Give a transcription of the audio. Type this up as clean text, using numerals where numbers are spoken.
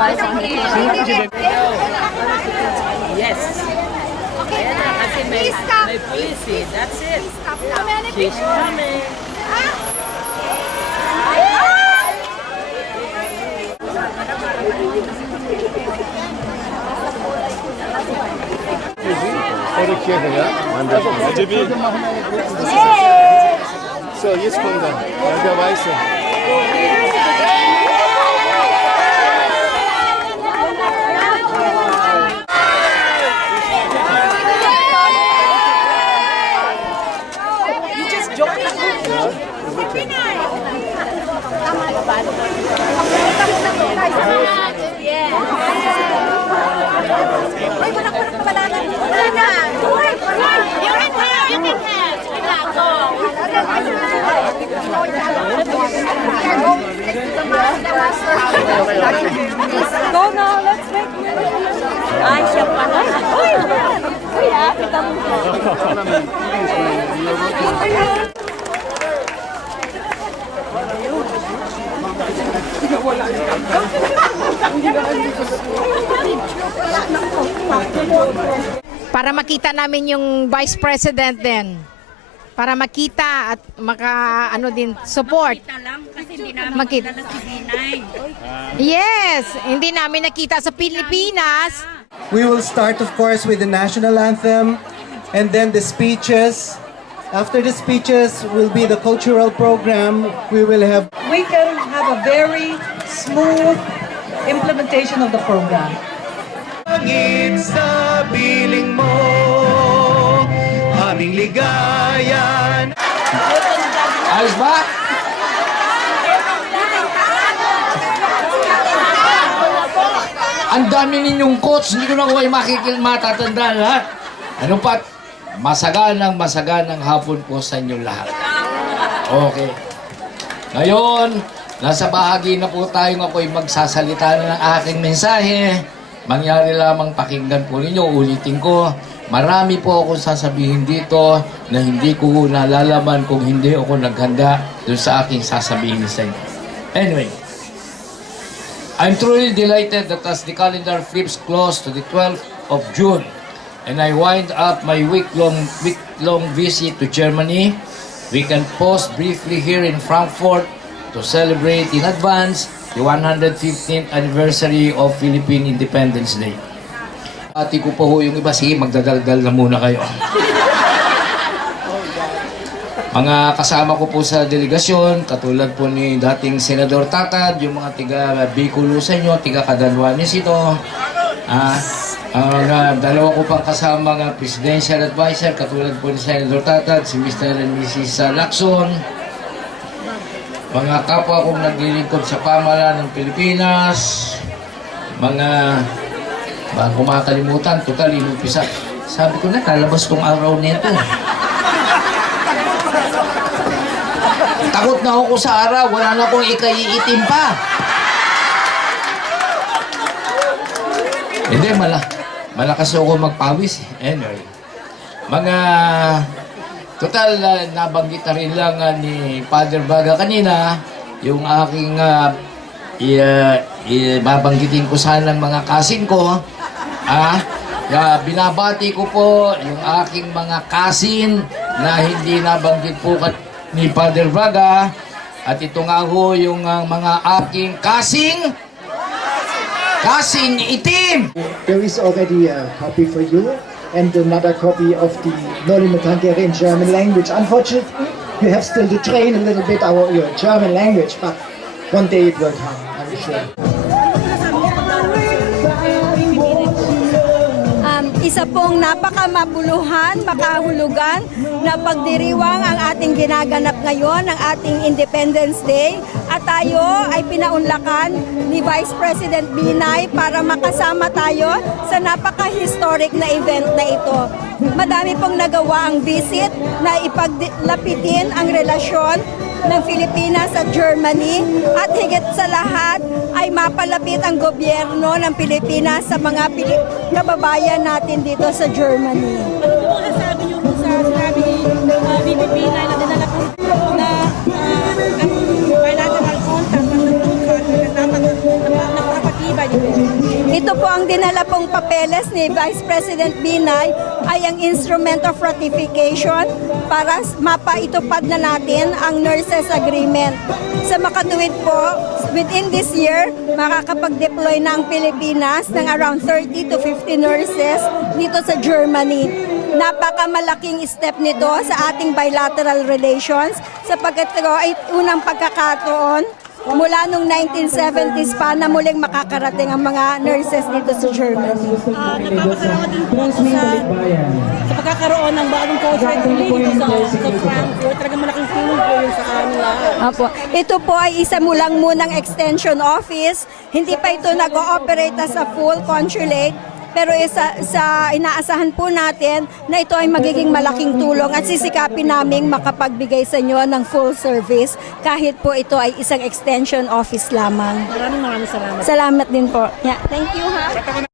boys ang Filipino. Yes. Ayan na, kasi may police eh. That's it. She's coming. So, jetzt kommt er. Der Weiße. You just joking? Go now, let's make Ay, siya pa na. Uy! Kuya, kita mo. Para makita namin yung Vice President din. Para makita at ano din, support. Makita. Yes, hindi namin nakita sa Pilipinas. We will start, of course, with the national anthem and then the speeches. After the speeches will be the cultural program. We will have... We can have a very smooth implementation of the program. Pangit sa piling mo, aming ligayan. Ayos ba? Ang dami ninyong coach, hindi ko na kayo matatandaan lahat. Ano pa? Masaganang hapon po sa inyong lahat. Okay. Ngayon, nasa bahagi na po tayo ng ako'y magsasalita na ng aking mensahe. Mangyari lamang pakinggan po ninyo, ulitin ko. Marami po akong sasabihin dito na hindi ko nalalaman kung hindi ako naghanda dun sa aking sasabihin sa inyo. Anyway, I'm truly delighted that as the calendar flips close to the 12th of June and I wind up my week-long visit to Germany, we can pause briefly here in Frankfurt to celebrate in advance the 115th anniversary of Philippine Independence Day. Ati ko po yung iba, sige, magdadaldal na muna kayo. Mga kasama ko po sa delegasyon, katulad po ni dating Senador Tatad, yung mga tiga Bicolusan nyo, tiga Cadanduanes ito. Dalawa ko pang kasama nga presidential advisor, katulad po ni Senador Tatad, si Mr. and Mrs. Lacson. Mga kapwa kong naglilingkod sa pamahalaan ng Pilipinas, mga bago makakalimutan, total inumpisa. Sabi ko na, kalabas kong araw nito. Takot na ako sa araw, wala na akong ikaiitim pa. Hindi, malakas ako magpawis. Anyway, mga total, nabanggit na rin lang ni Father Baga kanina, yung aking babanggitin ko sana ng mga kasin ko. Binabati ko po yung aking mga kasin na hindi nabanggit po ni Father Baga. At ito nga ho yung mga aking kasing itim. There is already a copy for you and another copy of the Noli Me Tangere in German language. Unfortunately, you have still to train a little bit your German language, but one day it will come, I'm sure. Isa pong napakamabuluhan, makahulugan na pagdiriwang ang ating ginaganap ngayon, ang ating Independence Day. At tayo ay pinaunlakan ni Vice President Binay para makasama tayo sa napaka-historic na event na ito. Madami pong nagawa ang visit na ipaglapitin ang relasyon ng Pilipinas at Germany at higit sa lahat ay mapalapit ang gobyerno ng Pilipinas sa mga kababayan natin dito sa Germany. Ano po ang sabi niyo sa sabi ni Binay na dinala po na bilateral contact ng napakatibay ito po ang dinala pong papeles ni Vice President Binay ay ang instrument of ratification para mapaitupad na natin ang Nurses Agreement. Sa makatuwid po, within this year, makakapag-deploy na ang Pilipinas ng around 30 to 50 nurses dito sa Germany. Napakamalaking step nito sa ating bilateral relations sapagkat ito ay unang pagkakataon mula noong 1970s pa na muling makakarating ang mga nurses dito sa Germany. Napapasalamat din po sa pagkakaroon ng bagong conference dito sa Frankfurt. Talagang malaking tulong po yun sa kanila. Apo. Ito po ay isa mulang munang extension office. Hindi pa ito nag-ooperate as a full consulate. Pero sa inaasahan po natin na ito ay magiging malaking tulong at sisikapin naming makapagbigay sa inyo ng full service kahit po ito ay isang extension office lamang. Maraming salamat. Salamat din po. Yeah, thank you ha.